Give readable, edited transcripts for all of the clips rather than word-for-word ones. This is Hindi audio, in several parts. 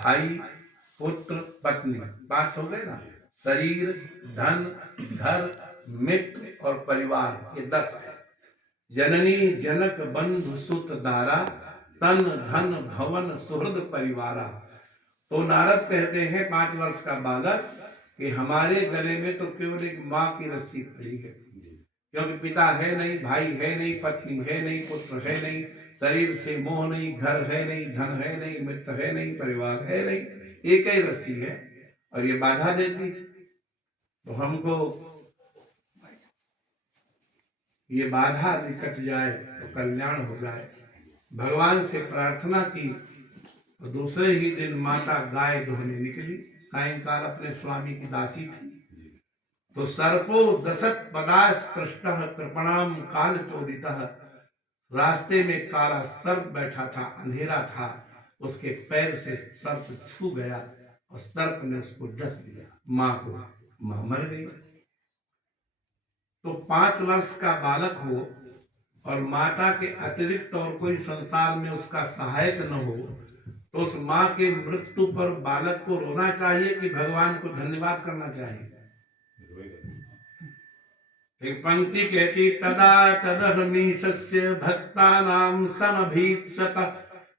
भाई, पुत्र, पत्नी, 5 हो गए ना। शरीर, धन, घर, मित्र और परिवार, ये 10 है। जननी जनक बंधु सुत दारा, तन धन भवन सुहृद परिवारा। तो नारद कहते हैं 5 वर्ष का बालक कि हमारे गले में तो केवल एक माँ की रस्सी पड़ी है, क्योंकि पिता है नहीं, भाई है नहीं, पत्नी है नहीं, पुत्र है नहीं, शरीर से मोह नहीं, घर है नहीं, धन है नहीं, मित्र है नहीं, परिवार है नहीं, एक ही रस्सी है और ये बाधा देती। तो हमको ये बाधा निकट जाए तो कल्याण हो जाए। भगवान से प्रार्थना की तो दूसरे ही दिन माता गाय दुहने निकली। सायंकाल अपने स्वामी की दासी थी। तो सर्पो दशत पदास पृष्ठ कृपणाम काल चोदितः। रास्ते में काला सर्प बैठा था, अंधेरा था, उसके पैर से सर्प छू गया और सर्प ने उसको डस लिया, माँ को। माँ मर गई। तो 5 वर्ष का बालक हो और माता के अतिरिक्त और कोई संसार में उसका सहायक न हो, तो उस माँ के मृत्यु पर बालक को रोना चाहिए कि भगवान को धन्यवाद करना चाहिए? एक पंक्ति कहती, तदा तदहमीशस्य भक्तानां समभीप्सत।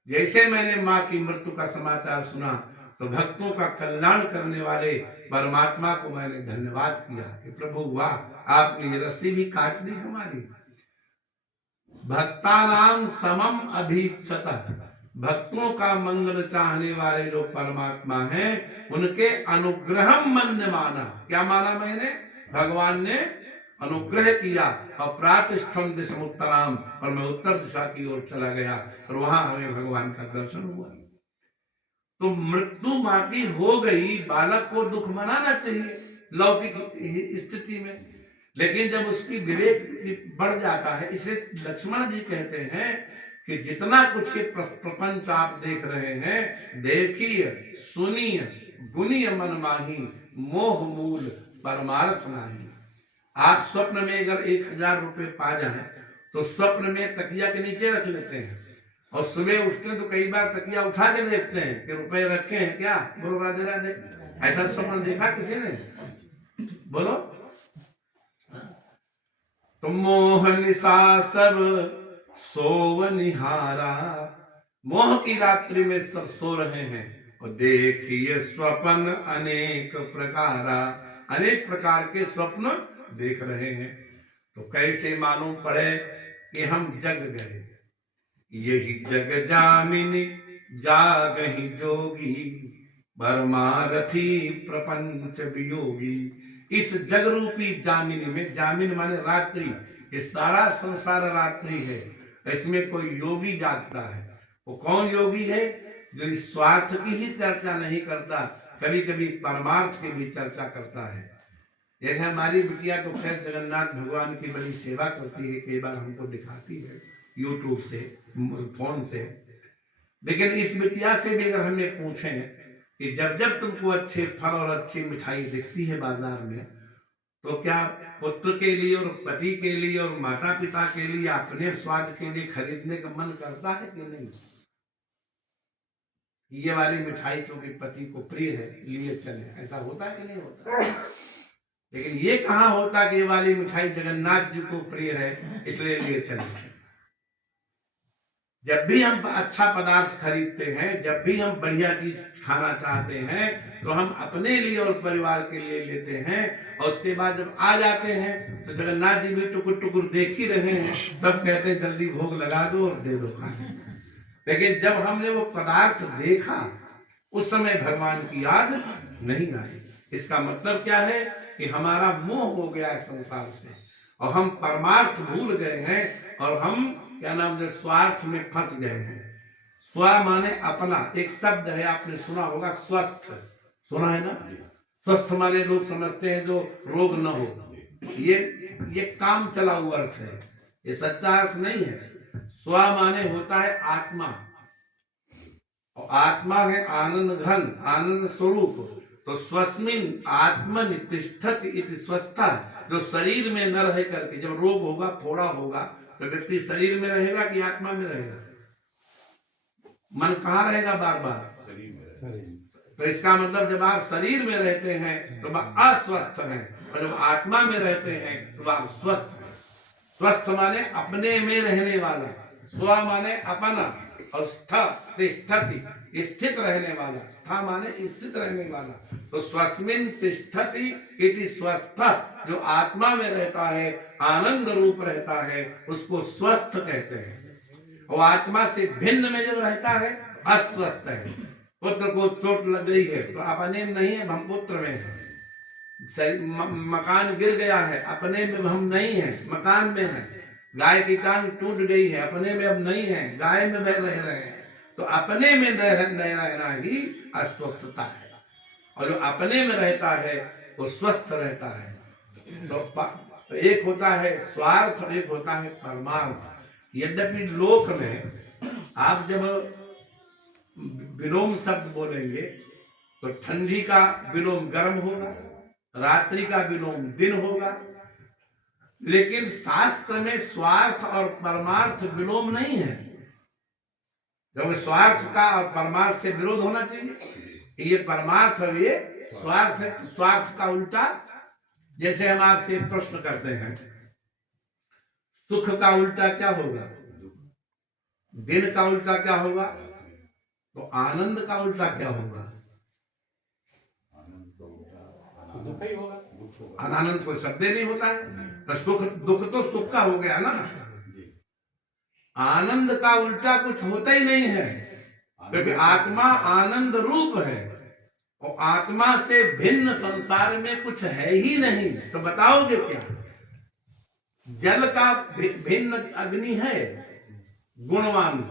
जैसे मैंने माँ की मृत्यु का समाचार सुना तो भक्तों का कल्याण करने वाले परमात्मा को मैंने धन्यवाद किया कि प्रभु वाह, आपने ये रस्सी भी काट दी हमारी। भक्तानां समम अभीप्सत। भक्तों का मंगल चाहने वाले जो परमात्मा हैं, उनके अनुग्रहम मन्य माना। क्या माना मैंने? भगवान ने अनुग्रह किया और प्रातिष्ठम दिशमुत्तराम, और मैं उत्तर दिशा की ओर चला गया और वहां हमें भगवान का दर्शन हुआ। तो मृत्यु माँ की हो गई, बालक को दुख मनाना चाहिए लौकिक स्थिति में, लेकिन जब उसकी विवेक बढ़ जाता है, इसे लक्ष्मण जी कहते हैं कि जितना कुछ ये प्रपंच आप देख रहे हैं, देखिए सुनिए गुनिय मन माही, मोह मूल परमार्थ नाही। आप स्वप्न में अगर 1000 रुपए पा जाएं तो स्वप्न में तकिया के नीचे रख लेते हैं और सुबह उठते हैं तो कई बार तकिया उठा के देखते हैं कि रुपए रखे हैं क्या। बोलो राधे राधे। ऐसा स्वप्न देखा किसी ने? बोलो। तो मोह निशा सब सोवनिहारा, मोह की रात्रि में सब सो रहे हैं और देखिए स्वप्न अनेक प्रकारा, अनेक प्रकार के स्वप्न देख रहे हैं। तो कैसे मालूम पड़े कि हम जग गए? यही जग जामिनी जागहि जोगी, परमारथी प्रपंच वियोगी। इस जग रूपी जामिनी में, जामिन माने रात्रि, ये सारा संसार रात्रि है, इसमें कोई योगी जागता है। वो कौन योगी है? जो इस स्वार्थ की ही चर्चा नहीं करता, कभी कभी परमार्थ की भी चर्चा करता है। जैसे हमारी बिटिया तो खैर जगन्नाथ भगवान की बड़ी सेवा करती है, कई बार हमको दिखाती है यूट्यूब से, फोन से। लेकिन इस बिटिया से भी अगर हमें पूछें कि जब जब तुमको अच्छे फल और अच्छी मिठाई दिखती है बाजार में, तो क्या पुत्र के लिए और पति के लिए और माता पिता के लिए, अपने स्वाद के लिए खरीदने का मन करता है कि नहीं? ये वाली मिठाई चूंकि पति को प्रिय है, लिए चले, ऐसा होता है कि नहीं होता? लेकिन ये कहाँ होता कि ये वाली मिठाई जगन्नाथ जी को प्रिय है इसलिए लिए चले। जब भी हम अच्छा पदार्थ खरीदते हैं, जब भी हम बढ़िया चीज खाना चाहते हैं, तो हम अपने लिए और परिवार के लिए लेते हैं, और उसके बाद जब आ जाते हैं तो जगन्नाथ जी भी टुकुर टुकुर देख ही रहे हैं, तब कहते हैं जल्दी भोग लगा दो और दे दो खाने। लेकिन जब हमने वो पदार्थ देखा, उस समय भगवान की याद नहीं आई। इसका मतलब क्या है कि हमारा मोह हो गया है संसार से और हम परमार्थ भूल गए हैं, और हम क्या नाम है, स्वार्थ में फंस गए हैं। स्व माने अपना, एक शब्द है आपने सुना होगा, स्वस्थ, सुना है ना? स्वस्थ माने लोग समझते हैं जो रोग न हो, ये काम चला हुआ अर्थ है, ये सच्चा अर्थ नहीं है। स्व माने होता है आत्मा, और आत्मा है आनंद घन, आनंद स्वरूप। तो स्वस्मिन आत्मनि तिष्ठति इति स्वस्था, जो शरीर में न रह करके, जब रोग होगा, फोड़ा होगा, तो व्यक्ति शरीर में रहेगा कि आत्मा में रहेगा? मन कहाँ रहेगा? बार बार तो इसका मतलब जब आप शरीर में रहते हैं तो आप अस्वस्थ हैं, और जब आत्मा में रहते हैं तो आप स्वस्थ हैं। स्वस्थ माने अपने में रहने वाला, स्व माने अपना, और स्थ तिष्ठति स्थित रहने वाला, स्थ माने स्थित रहने वाला। तो स्वस्मिन तिष्ठति इति स्वस्थ, जो आत्मा में रहता है, आनंद रूप रहता है, उसको स्वस्थ कहते हैं। और आत्मा से भिन्न में जब रहता है अस्वस्थ है। पुत्र को चोट लग गई है तो अपने में नहीं है, हम पुत्र में है। मकान गिर गया है, अपने में हम नहीं है, मकान में है। गाय की टांग टूट गई है, अपने में अब नहीं है, गाय में रह रहे हैं। तो अपने में नहीं रहना ही अस्वस्थता है, और जो अपने में रहता है वो स्वस्थ रहता है। तो एक होता है स्वार्थ, एक होता है परमार्थ। यद्यपि लोक में आप जब विलोम शब्द बोलेंगे तो ठंडी का विलोम गर्म होगा, रात्रि का विलोम दिन होगा, लेकिन शास्त्र में स्वार्थ और परमार्थ विलोम नहीं है। जब स्वार्थ का और परमार्थ से विरोध होना चाहिए, ये परमार्थ और ये स्वार्थ है। स्वार्थ का उल्टा, जैसे हम आपसे प्रश्न करते हैं, सुख का उल्टा क्या होगा, दिन का उल्टा क्या होगा, तो आनंद का उल्टा क्या होगा, दुख ही होगा। आनंद कोई शब्द नहीं होता है। तो सुख दुख तो सुख का हो गया ना, आनंद का उल्टा कुछ होता ही नहीं है, क्योंकि आत्मा आनंद रूप है, और आत्मा से भिन्न संसार में कुछ है ही नहीं। तो बताओगे क्या, जल का भिन्न अग्नि है गुणवान,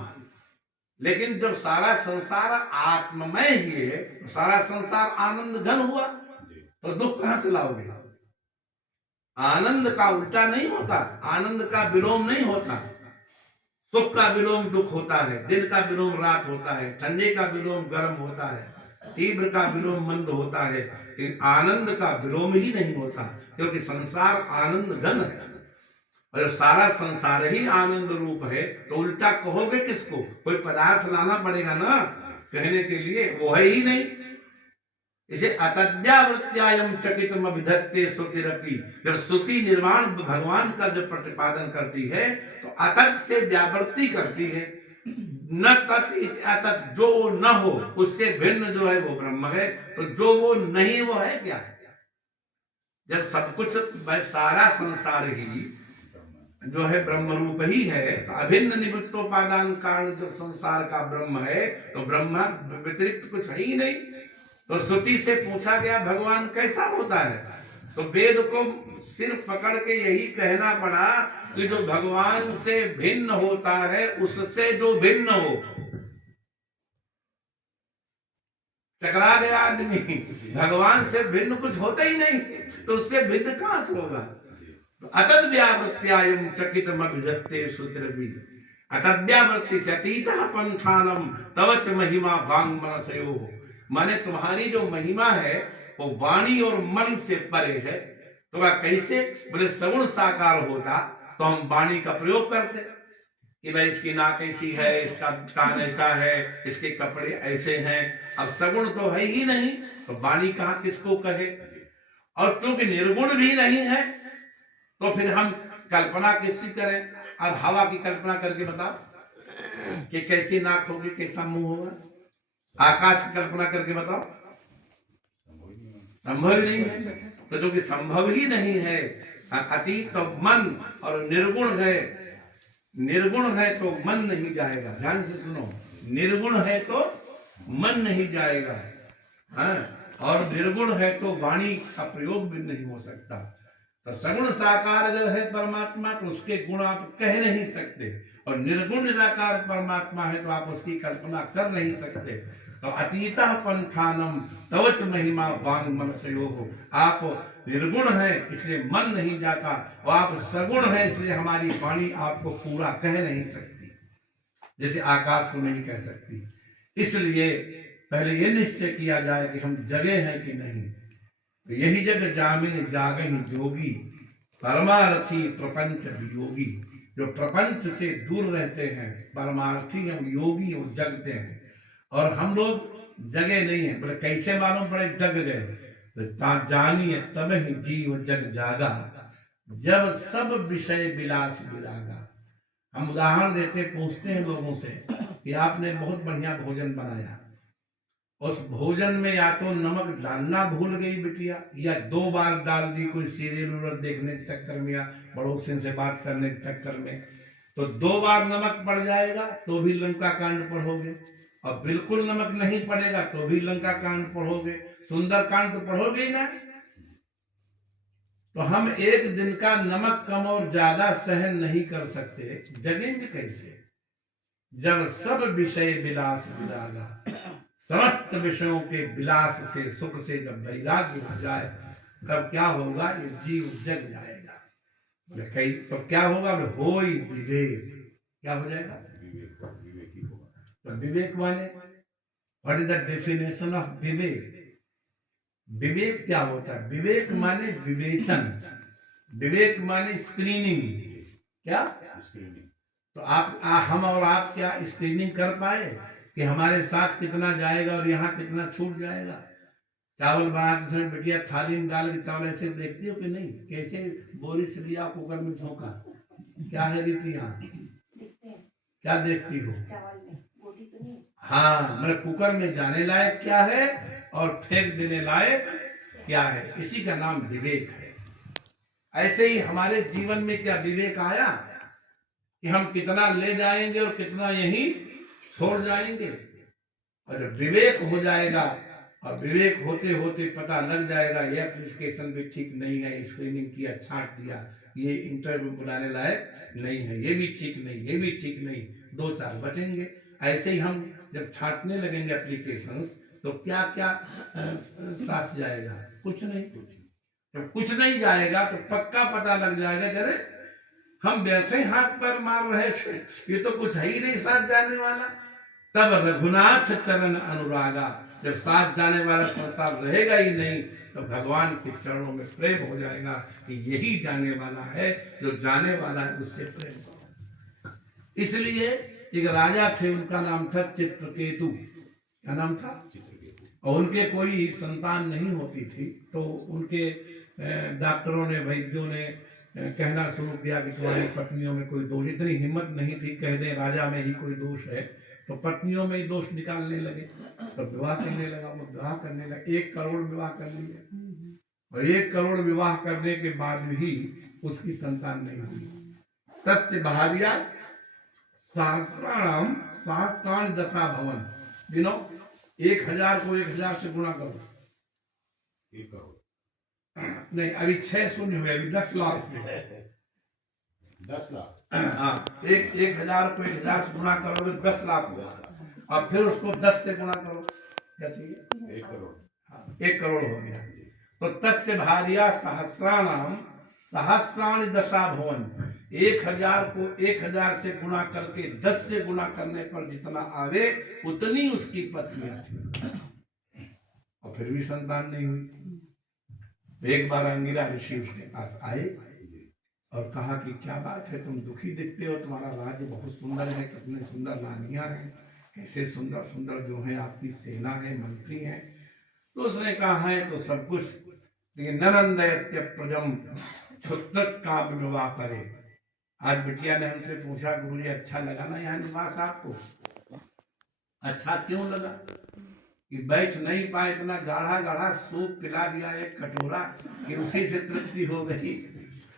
लेकिन जब सारा संसार आत्ममय ही है, तो सारा संसार आनंद घन हुआ, तो दुख कहां से लाओगे। आनंद का उल्टा नहीं होता, आनंद का विलोम नहीं होता। सुख का विलोम दुख होता है, दिन का विलोम रात होता है, ठंडे का विलोम गर्म होता है, तीव्र का विलोम मंद होता है, लेकिन आनंद का विलोम ही नहीं होता, क्योंकि संसार आनंद घन है। और सारा संसार ही आनंद रूप है, तो उल्टा कहोगे किसको, कोई पदार्थ लाना पड़ेगा ना कहने के लिए, वो है ही नहीं। इसे अतद्व्यावृत्यायम चकितम अभिधत्ते श्रुतिरपि, जब श्रुति निर्वाण भगवान का जब प्रतिपादन करती है तो अतत से व्यावृत्ति करती है। न तत् अतत, जो न हो उससे भिन्न जो है वो ब्रह्म है, तो जो वो नहीं वो है क्या है। जब सब कुछ सारा संसार ही जो है ब्रह्म रूप ही है, तो अभिन्न निवृत्तोपादान कारण जब संसार का ब्रह्म है, तो ब्रह्म व्यतिरिक्त कुछ है ही नहीं। तो श्रुति से पूछा गया भगवान कैसा होता है, तो वेद को सिर पकड़ के यही कहना पड़ा कि जो भगवान से भिन्न होता है उससे जो भिन्न हो। टकरा गया आदमी, भगवान से भिन्न कुछ होता ही नहीं, तो उससे भिन्न कहां से होगा। तो अतद्व्यावृत्यायम चकितम अभिधत्ते श्रुतिरपि, अतद्व्यावृत्ति से अतीतः पंथानम तव च महिमा वांग मनसयोः, माने तुम्हारी जो महिमा है वो वाणी और मन से परे है। तो वह कैसे, बोले सगुण साकार होता तो हम वाणी का प्रयोग करते कि भाई इसकी नाक ऐसी है, इसका कान ऐसा है, इसके कपड़े ऐसे हैं। अब सगुण तो है ही नहीं, तो वाणी कहाँ किसको कहे। और क्योंकि निर्गुण भी नहीं है तो फिर हम कल्पना किसकी करें। अब हवा की कल्पना करके बताओ कि कैसी नाक होगी, कैसा मुंह होगा। आकाश की कल्पना करके बताओ, संभव ही नहीं है। तो जो कि संभव ही नहीं है, अतीत तो मन और निर्गुण है, निर्गुण है तो मन नहीं जाएगा। ध्यान से सुनो, निर्गुण है तो मन नहीं जाएगा, और निर्गुण है तो वाणी का प्रयोग भी नहीं हो सकता। तो सगुण साकार अगर है परमात्मा तो उसके गुण आप कह नहीं सकते, और निर्गुण निराकार परमात्मा है तो आप उसकी कल्पना कर नहीं सकते। तो अतीतः पंथानम तवच महिमा वांग मनसयोः, आप निर्गुण है इसलिए मन नहीं जाता, और आप सगुण है इसलिए हमारी वाणी आपको पूरा कह नहीं सकती, जैसे आकाश को नहीं कह सकती। इसलिए पहले ये निश्चय किया जाए कि हम जगे हैं कि नहीं। तो यही जग जामिन जागहि जोगी, परमार्थी प्रपंच वियोगी। जो प्रपंच से दूर रहते हैं, परमार्थी हैं, योगी वो जगते हैं। और हम लोग जगे नहीं है। बोले कैसे मालूम पड़े जग गए? तो जानिए तब ही जीव जग जागा, जब सब विषय विलास विरागा। हम उदाहरण देते, पूछते हैं लोगों से कि आपने बहुत बढ़िया भोजन बनाया, उस भोजन में या तो नमक डालना भूल गई बिटिया, या 2 बार डाल दी कोई सीरियल उरियल देखने के चक्कर में या पड़ोसियों से बात करने के चक्कर में, तो 2 बार नमक पड़ जाएगा तो भी लंका कांड पढ़ोगे, और बिल्कुल नमक नहीं पड़ेगा तो भी लंका कांड पढ़ोगे, सुंदर कांड तो पढ़ोगे ही ना। तो हम एक दिन का नमक कम और ज्यादा सहन नहीं कर सकते, जगेंगे कैसे? जब सब विषय विलास विरागा, समस्त विषयों के विलास से सुख से जब वैराग्य हो जाए, तब क्या होगा? ये जीव जग जाएगा। तो क्या होगा? होई विवेक। क्या हो जाएगा? विवेकी होगा। तो विवेक माने, what is the definition of vivek? विवेक क्या होता है? विवेक माने विवेचन, विवेक माने स्क्रीनिंग। क्या स्क्रीनिंग? तो हम और आप क्या स्क्रीनिंग कर पाए कि हमारे साथ कितना जाएगा और यहाँ कितना छूट जाएगा? चावल बनाते समय बिटिया थाली में डाल के चावल ऐसे देखती हो कि नहीं? कैसे बोरी से लिया कुकर में झोंका, क्या है रीति यहाँ? क्या देखती हो? हाँ, मेरे कुकर में जाने लायक क्या है और फेंक देने लायक क्या है, इसी का नाम विवेक है। ऐसे ही हमारे जीवन में क्या विवेक आया कि हम कितना ले जाएंगे और कितना यहीं छोड़ जाएंगे? और जब विवेक हो जाएगा, और विवेक होते होते पता लग जाएगा ये एप्लीकेशन भी ठीक नहीं है, स्क्रीनिंग किया, छांट दिया, ये इंटरव्यू बुलाने लायक नहीं है, ये भी ठीक नहीं, ये भी ठीक नहीं, 2-4 बचेंगे। ऐसे ही हम जब छांटने लगेंगे एप्लीकेशंस, तो क्या क्या साथ जाएगा? कुछ नहीं। जब कुछ नहीं जाएगा तो पक्का पता लग जाएगा कि अरे हम बैठे हाथ पर मार रहे थे, ये तो कुछ है ही नहीं साथ जाने वाला। तब रघुनाथ चरण अनुरागा, जब साथ जाने वाला संसार रहेगा ही नहीं, तो भगवान के चरणों में प्रेम हो जाएगा कि यही जाने वाला है, जो जाने वाला है उससे प्रेम हो। इसलिए एक राजा थे, उनका नाम था चित्रकेतु। क्या नाम था? चित्रकेतु। और उनके कोई संतान नहीं होती थी, तो उनके डॉक्टरों ने, वैद्यों ने कहना शुरू किया कि तुम्हारी पत्नियों में कोई दोष। इतनी हिम्मत नहीं थी कह दें राजा में ही कोई दोष है, तो पत्नियों में ही दोष निकालने लगे। तो विवाह करने लगा, वो विवाह करने लगा, 1 करोड़ विवाह कर लिए, और 1 करोड़ विवाह करने के बाद भी उसकी संतान नहीं हुई। तस्य बहारिया सहस्राणाम सहस्त्राणि दशा भवन। गिनो, 1000 को 1000 से गुणा करो। 1 करोड़ नहीं, अभी 6 शून्य हुए, अभी 10 लाख हुए। 10 लाख। हाँ, 1000 को 1000 से गुणा करोगे 10 लाख होगा, और फिर उसको 10 से गुणा करो, क्या चाहिए? 1 करोड़। हाँ, 1 करोड़ हो गया। तो तस्य भार्या सहस्राणाम सहस्राणि दशा भवन। 1000 को 1000 से गुणा करके 10 से गुणा करने पर जितना आवे उतनी उसकी पत्नियां थी, और फिर भी संतान नहीं हुई। एक बार अंगिरा ऋषि उसके पास आए और कहा कि क्या बात है, तुम दुखी दिखते हो, तुम्हारा राज्य बहुत सुंदर है, कितने सुंदर रानियां हैं, कैसे सुंदर सुंदर जो है आपकी सेना है, मंत्री हैं। तो उसने कहा है तो सब कुछ, ननंदयत्य प्रजम क्षुद्रत काम विवाह करे। आज बिटिया ने हमसे पूछा, गुरुजी अच्छा लगा ना यहाँ निवास आपको? अच्छा क्यों लगा? कि बैठ नहीं पाए, इतना गाढ़ा गाढ़ा सूप पिला दिया 1 कटोरा कि उसी से तृप्ति हो गई,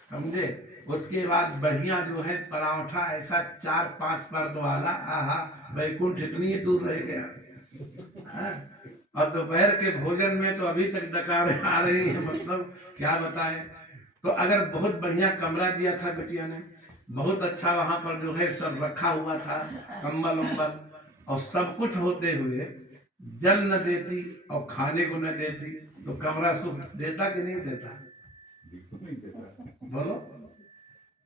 समझे। उसके बाद बढ़िया जो है पराठा ऐसा 4-5 पर्द वाला, आहा, वैकुंठ इतनी दूर रह गया। और दोपहर के भोजन में तो अभी तक डकारें आ रही है, मतलब क्या बताएं। तो अगर बहुत बढ़िया कमरा दिया था बिटिया ने, बहुत अच्छा वहां पर जो है सब रखा हुआ था, कंबल उम्बल और सब कुछ होते हुए जल न देती और खाने को न देती, तो कमरा सुख देता कि नहीं देता? बिल्कुल नहीं देता। बोलो।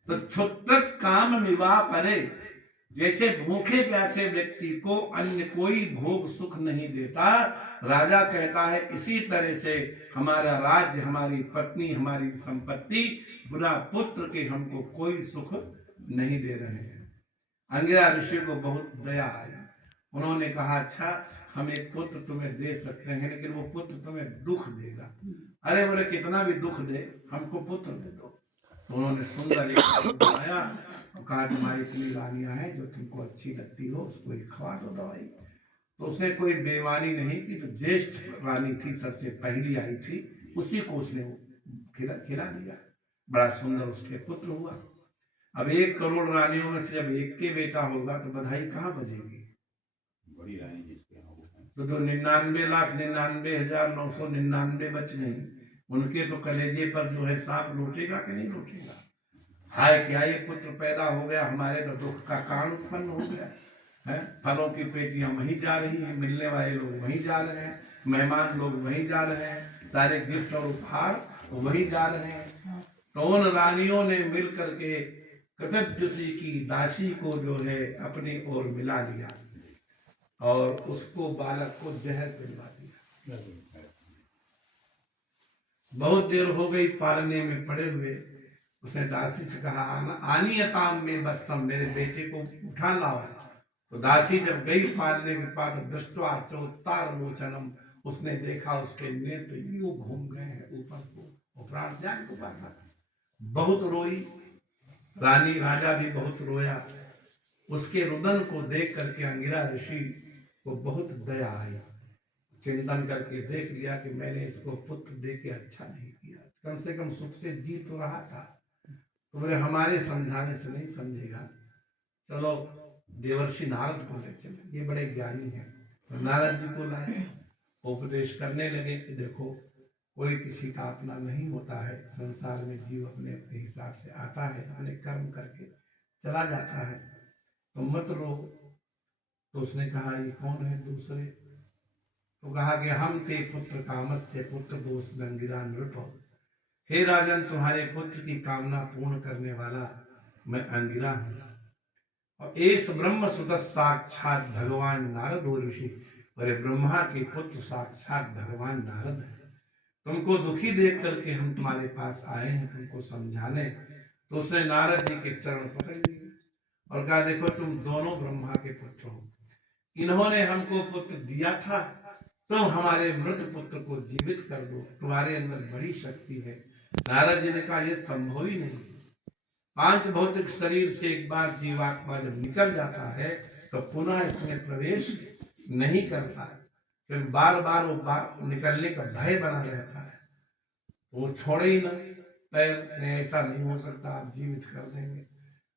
तो क्षुद्रत काम विवाह परे, जैसे भूखे प्यासे व्यक्ति को अन्य कोई भोग सुख नहीं देता, राजा कहता है इसी तरह से हमारा राज्य, हमारी पत्नी, हमारी संपत्ति, बुरा पुत्र के हमको कोई सुख नहीं दे रहे हैं। अंगिरा ऋषि को बहुत दया आई, उन्होंने कहा अच्छा हम एक पुत्र तुम्हें दे सकते हैं, लेकिन वो पुत्र तुम्हें दुख देगा। अरे बोले कितना भी दुख दे, हमको पुत्र दे दो। तो उन्होंने सुंदर एक पुत्र बनाया और कहा तुम्हारी इतनी रानियां हैं जो तुमको अच्छी लगती हो, उसको एक खवा दो दवाई। तो उसने कोई बेईमानी नहीं की, तो ज्येष्ठ रानी थी, सबसे पहली आई थी, उसी को उसने खिला दिया। बड़ा सुंदर उसके पुत्र हुआ। अब 1 करोड़ रानियों में से जब एक के बेटा होगा तो बधाई कहाँ बजेगी। बड़ी रानी जिसके यहाँ वो है। तो जो 99,99,999 बच गई, उनके तो कलेजे पर जो है सांप लौटेगा कि नहीं लौटेगा। हाय क्या ये पुत्र पैदा हो गया, हमारे तो दुख का कारण उत्पन्न हो गया है। फलों की पेटियां वहीं जा रही हैं, मिलने वाले लोग वहीं जा रहे हैं, मेहमान लोग वहीं जा रहे हैं, सारे गिफ्ट और उपहार वहीं जा रहे हैं। तो उन रानियों ने मिल करके कृतज्ञति की दासी को जो है अपनी ओर मिला लिया और उसको बालक को जहर पिलवा दिया। बहुत देर हो गई पालने में पड़े हुए। उसने दासी से कहा आनियताम में बत्सम, मेरे बेटे को उठा लाओ। तो दासी जब गई पालने के पास, दृष्टवा चौतार लोचनम, उसने देखा उसके नेत्र यूं घूम गए हैं ऊपर को, वो प्राण त्याग को पाता। बहुत रोई रानी, राजा भी बहुत रोया। उसके रुदन को देख करके अंगिरा ऋषि को बहुत दया आई। चिंतन करके देख लिया कि मैंने इसको पुत्र दे के अच्छा नहीं किया, कम से कम सुख से जी तो रहा था। तो बोले हमारे समझाने से नहीं समझेगा, चलो देवर्षि नारद को ले चले, ये बड़े ज्ञानी हैं। तो नारद जी को लाए, उपदेश करने लगे कि देखो कोई किसी का अपना नहीं होता है, संसार में जीव अपने अपने हिसाब से आता है, अपने कर्म करके चला जाता है, तो मत रो। तो उसने कहा ये कौन है दूसरे। तो कहा कि हम ते पुत्र कामस्य पुत्र दोष गंगिरा नृप, हे राजन तुम्हारे पुत्र की कामना पूर्ण करने वाला मैं अंगिरा हूँ। और एस ब्रह्म सुत साक्षात भगवान नारद ऋषि, अरे ब्रह्मा के पुत्र साक्षात भगवान नारद है। तुमको दुखी देख करके हम तुम्हारे पास आए हैं तुमको समझाने। तो उसने नारद जी के चरण पकड़ लिए और कहा देखो तुम दोनों ब्रह्मा के पुत्र हो, इन्होंने हमको पुत्र दिया था, तुम हमारे मृत पुत्र को जीवित कर दो, तुम्हारे अंदर बड़ी शक्ति है। नारद जी ने कहा यह संभव ही नहीं। 5 भौतिक शरीर से एक बार जीवात्मा जब निकल जाता है तो पुनः इसमें प्रवेश नहीं करता है, फिर बार बार वो निकलने का भय बना रहता है, वो छोड़े ही ना पैर, नहीं ऐसा नहीं हो सकता, आप जीवित कर देंगे।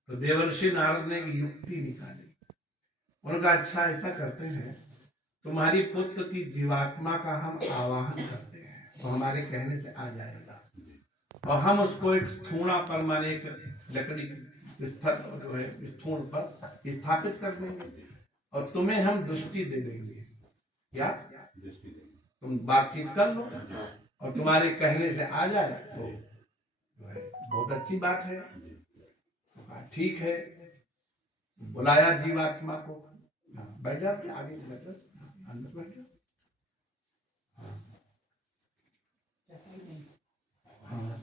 तो देवर्षि नारद ने एक युक्ति निकाली। उनका अच्छा ऐसा करते हैं, तुम्हारी पुत्र की जीवात्मा का हम आवाहन करते हैं तो हमारे कहने से आ जाएगा, और हम उसको एक स्थूणा पर माने एक लकड़ी जो है स्थूण पर स्थापित कर देंगे और तुम्हें हम दृष्टि दे देंगे। क्या दृष्टि देंगे, तुम बातचीत कर लो और तुम्हारे कहने से आ जाए तो जो है बहुत अच्छी बात है। तो कहा ठीक है, बुलाया जीवात्मा को, बैठ जाओ, आगे बैठ जाओ, अंदर बैठ जाओ।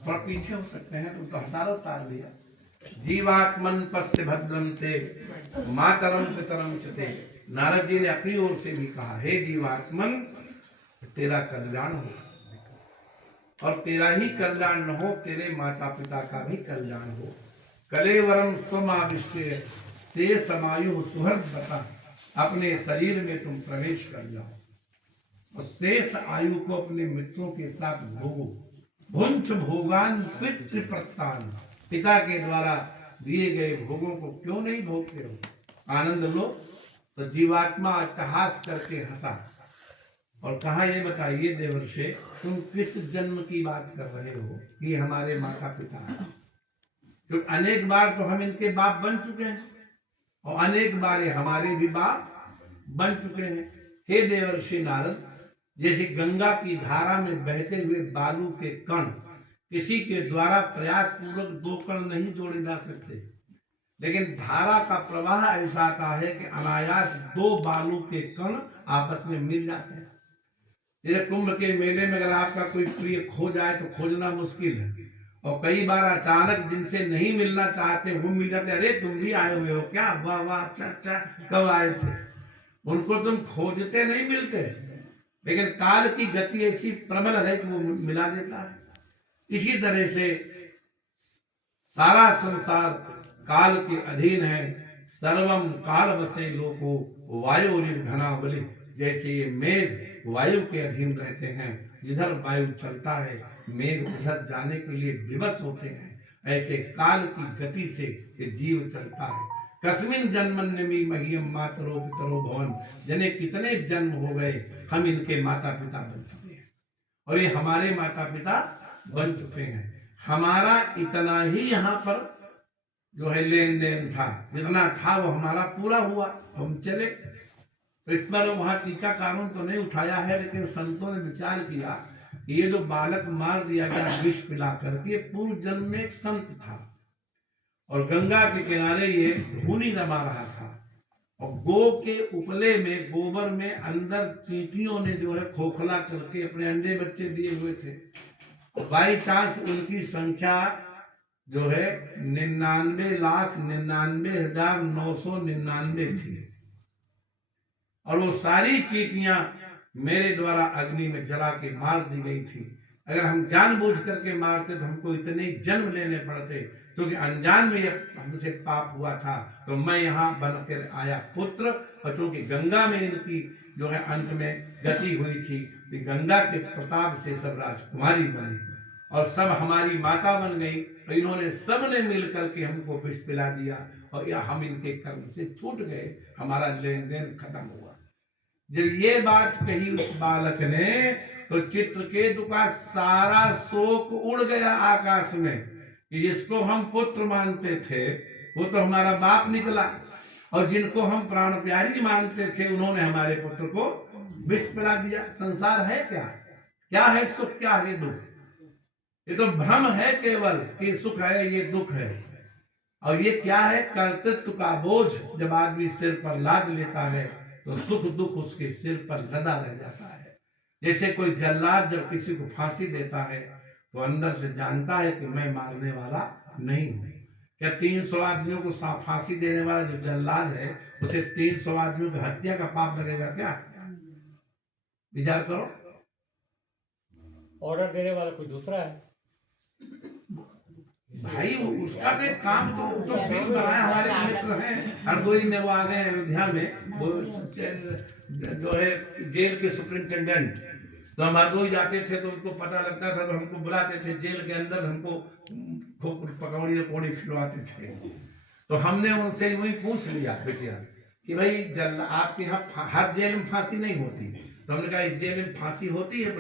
थोड़ा पीछे हो सकते हैं, तुम तो हटारो तार लिया। जीवात्मन पश्य भद्रम ते मातरम पितरम चते। नारद जी ने अपनी ओर से भी कहा हे जीवात्मन, तेरा कल्याण हो और तेरा ही कल्याण न हो, तेरे माता पिता का भी कल्याण हो। कलेवरम स्वमाविष्य से समायु सुहृद बता, अपने शरीर में तुम प्रवेश कर जाओ और शेष आयु को अपने मित्रों के साथ भोगो। भुंच भोगान पितृ प्रत्तान, पिता के द्वारा दिए गए भोगों को क्यों नहीं भोगते हो, आनंद लो। तो जीवात्मा अट्टहास करके हंसा और कहा ये बताइए देवर्षि, तुम किस जन्म की बात कर रहे हो, ये हमारे माता पिता हैं, तो अनेक बार तो हम इनके बाप बन चुके हैं और अनेक बार ये हमारे भी बाप बन चुके हैं। हे देवर्षि नारद, जैसे गंगा की धारा में बहते हुए बालू के कण किसी के द्वारा प्रयास पूर्वक 2 कण नहीं जोड़े जा सकते, लेकिन धारा का प्रवाह ऐसा आता है कि अनायास 2 बालू के कण आपस में मिल जाते हैं। जैसे कुंभ के मेले में अगर आपका कोई प्रिय खो जाए तो खोजना मुश्किल है, और कई बार अचानक जिनसे नहीं मिलना चाहते वो मिल जाते, अरे तुम भी आए हुए हो क्या, वाह वाह, अच्छा अच्छा, कब आए थे। उनको तुम खोजते नहीं मिलते, लेकिन काल की गति ऐसी प्रबल है कि वो मिला देता है। इसी तरह से सारा संसार काल के अधीन है। सर्वम काल वसे लोको वायु घना बलि। जैसे ये मेघ वायु के अधीन रहते हैं, जिधर वायु चलता है मेघ उधर जाने के लिए विवश होते हैं, ऐसे काल की गति से ये जीव चलता है। कस्मिन जन्मन्यमी मह्यम मातरो पितरो भवन। जने कितने जन्म हो गए, हम इनके माता पिता बन चुके हैं और ये हमारे माता पिता बन चुके हैं। हमारा इतना ही यहाँ पर जो है लेन देन था, जितना था वो हमारा पूरा हुआ, हम चले। तो इस पर वहां टीका कानून तो नहीं उठाया है, लेकिन संतों ने विचार किया कि ये जो बालक मार दिया गया विष पिला करके, पूर्व जन्म में एक संत था और गंगा के किनारे ये धूनी रमा रहा था और गो के उपले में गोबर में अंदर चींटियों ने जो है खोखला करके अपने अंडे बच्चे दिए हुए थे। बाई चांस उनकी संख्या जो है 99,99,999 थी और वो सारी चींटियां मेरे द्वारा अग्नि में जला के मार दी गई थी। अगर हम जानबूझ करके मारते तो हमको इतने जन्म लेने पड़ते, क्योंकि अनजान में ये हमसे पाप हुआ था। तो मैं यहाँ बनकर आया पुत्र, और चूंकि गंगा में इनकी जो है अंत में गति हुई थी, कि गंगा के प्रताप से सब राजकुमारी बनी और सब हमारी माता बन गई। तो इन्होंने सब ने मिल करके हमको विष पिला दिया और या हम इनके कर्म से छूट गए, हमारा लेन देन खत्म हुआ। जब ये बात कही उस बालक ने, तो चित्रकेतु का सारा शोक उड़ गया आकाश में कि जिसको हम पुत्र मानते थे वो तो हमारा बाप निकला, और जिनको हम प्राण प्यारी मानते थे उन्होंने हमारे पुत्र को विष पिला दिया। संसार है क्या, क्या है सुख, क्या है दुख? ये तो भ्रम है केवल कि सुख है, ये दुख है। और ये क्या है? कर्तृत्व का बोझ जब आदमी सिर पर लाद लेता है तो सुख दुख उसके सिर पर लदा रह जाता है। जैसे कोई जल्लाद जब किसी को फांसी देता है तो अंदर से जानता है कि मैं मारने वाला नहीं हूं। क्या 300 आदमियों को फांसी देने वाला जो जल्लाद है उसे 300 आदमियों की हत्या का पाप लगेगा क्या? विचार करो। ऑर्डर देने वाला कोई दूसरा है भाई, उसका तो एक काम तो बिल बनाया, हमारे मित्र हैं हरदोई में, वो आ गए अयोध्या में, वो जो है जेल के सुपरिंटेंडेंट। तो हम हरदोई जाते थे तो उनको पता लगता था, तो हमको बुलाते थे जेल के अंदर, हमको खूब पकौड़ी पकौड़ी खिलवाते थे। तो हमने उनसे वही पूछ लिया बेटिया कि भाई आपके यहाँ हर जेल में फांसी नहीं होती? तो हमने कहा इस जेल में फांसी होती है।